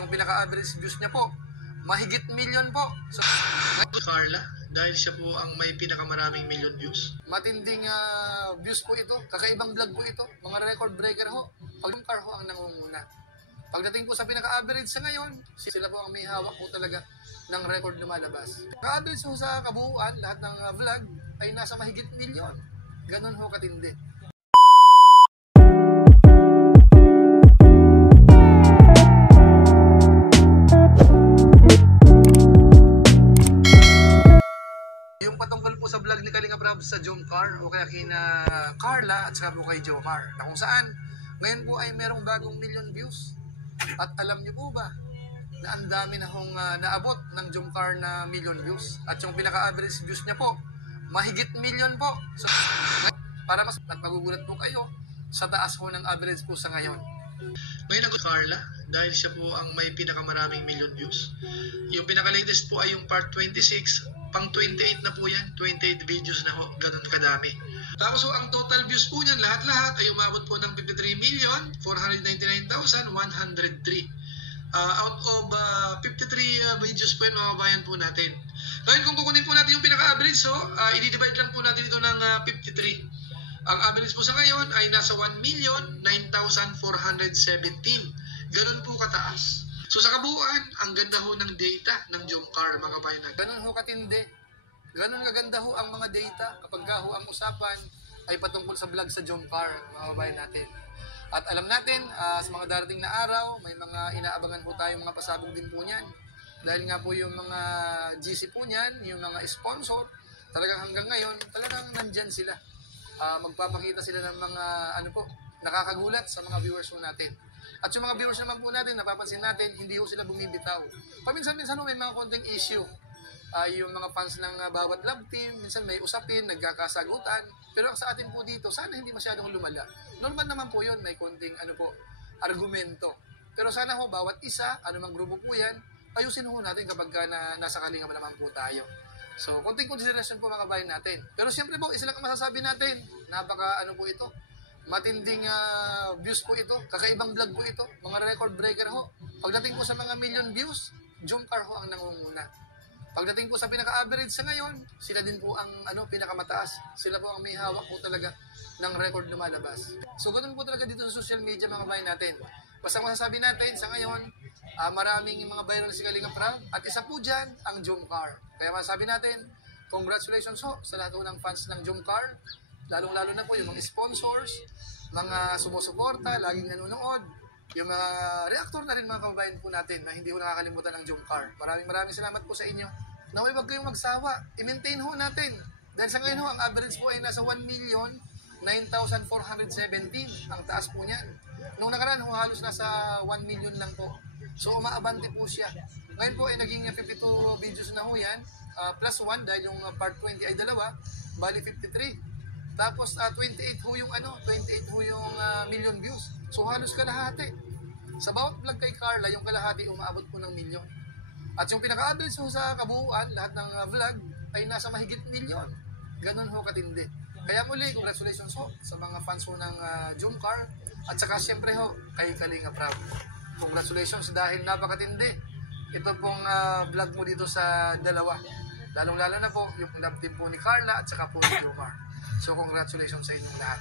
Yung pinaka-average views niya po, mahigit million po. So, Carla, dahil siya po ang may pinakamaraming million views. matinding views po ito. Kakaibang vlog po ito. Mga record breaker ho. Pag-car ho ang nangunguna. Pagdating po sa pinaka-average sa ngayon, sila po ang may hawak po talaga ng record lumalabas. Ka-average po sa kabuuan, lahat ng vlog ay nasa mahigit milyon. Ganon ho katindi. Yung patungkol po sa vlog ni Kalinga Prab sa Jomcar o kaya kina Carla at saka po kay Jomar, na kung saan ngayon po ay merong bagong million views. At alam niyo po ba na ang dami na hong naabot ng Jomcar na million views. At yung pinaka-average views niya po, mahigit million po. So, para mas magugulat po kayo sa taas po ng average po sa ngayon. Ngayon ako Carla, dahil siya po ang may pinakamaraming million views. Yung pinaka-latest po ay yung part 26, pang 28 na po yan, 28 videos na ho, ganun kadami. Tapos so, ang total views po niyan, lahat-lahat ay umabot po ng 53,499,103. Out of 53 videos po yun, mga kabayan po natin. Ngayon kung kukunin po natin yung pinaka-average, so i-divide lang po natin ito ng 53. Ang average po sa ngayon ay nasa 1,09,417. Ganun po kataas. So sa kabuuan, ang ganda ho ng data ng Jomcar, mga kabayan natin. Ganun ho katindi. Ganun kaganda ho ang mga data kapag ho ang usapan ay patungkol sa vlog sa Jomcar, mga kabayan natin. At alam natin, sa mga darating na araw, may mga inaabangan po tayong mga pasabog din po niyan. Dahil nga po yung mga GC po niyan, yung mga sponsor, talagang hanggang ngayon, talagang nandyan sila. Magpapakita sila ng mga nakakagulat sa mga viewers po natin. At yung mga viewers naman po natin, napapansin natin, hindi po sila bumibitaw. Paminsan-minsan may mga konting issue. Yung mga fans ng bawat love team, minsan may usapin, nagkakasagutan. Pero sa atin po dito, sana hindi masyadong lumala. Normal naman po yun, may konting argumento. Pero sana ho, bawat isa, anumang grupo po yan, ayusin ho natin kapag nasa kalinga naman po tayo. So, konting consideration po mga bayan natin. Pero siyempre po, isa lang ang masasabi natin. Napaka po ito. Matinding views po ito. Kakaibang vlog po ito. Mga record breaker ho. Pagdating po sa mga million views, Jomcar ho ang nangunguna. Pagdating po sa pinaka-average sa ngayon, sila din po ang pinakamataas. Sila po ang may hawak po talaga ng record lumalabas. So, ganun po talaga dito sa social media mga bayan natin. Basta masasabi natin sa ngayon, maraming mga viral si Kalinga Prab at isa po dyan ang Jomcar. Kaya masasabi natin, congratulations ho sa lahat ng fans ng Jomcar, lalong-lalo na po yung mga sponsors, mga sumusuporta, laging nanonood, yung mga reactor na rin mga kababayan po natin na hindi ko nakakalimutan ng Jomcar. Maraming salamat po sa inyo. Na huwag kayong magsawa, i-maintain ho natin. Dahil sa ngayon ho, ang average po ay nasa 1,09,417 ang taas po niyan. Nung nakaraan ho, halos nasa 1 million lang po. So, umaabante po siya. Ngayon po ay naging 52 videos na ho yan. Plus 1 dahil yung part 20 ay dalawa. Bali 53. Tapos 28 ho yung 28 ho yung million views. So, halos kalahati. Sa bawat vlog kay Carla, yung kalahati umaabot po ng milyon. At yung pinaka-average ho sa kabuuan, lahat ng vlog ay nasa mahigit milyon. Ganon ho katindi. Kaya muli, congratulations ho sa mga fans ho ng Jomcar. At saka siyempre ho, kay Kalinga Prab. Congratulations dahil napakatindi. Ito pong vlog mo dito sa dalawa. Lalong-lalo na po yung love team po ni Carla at saka po ni Jomar. So congratulations sa inyong lahat.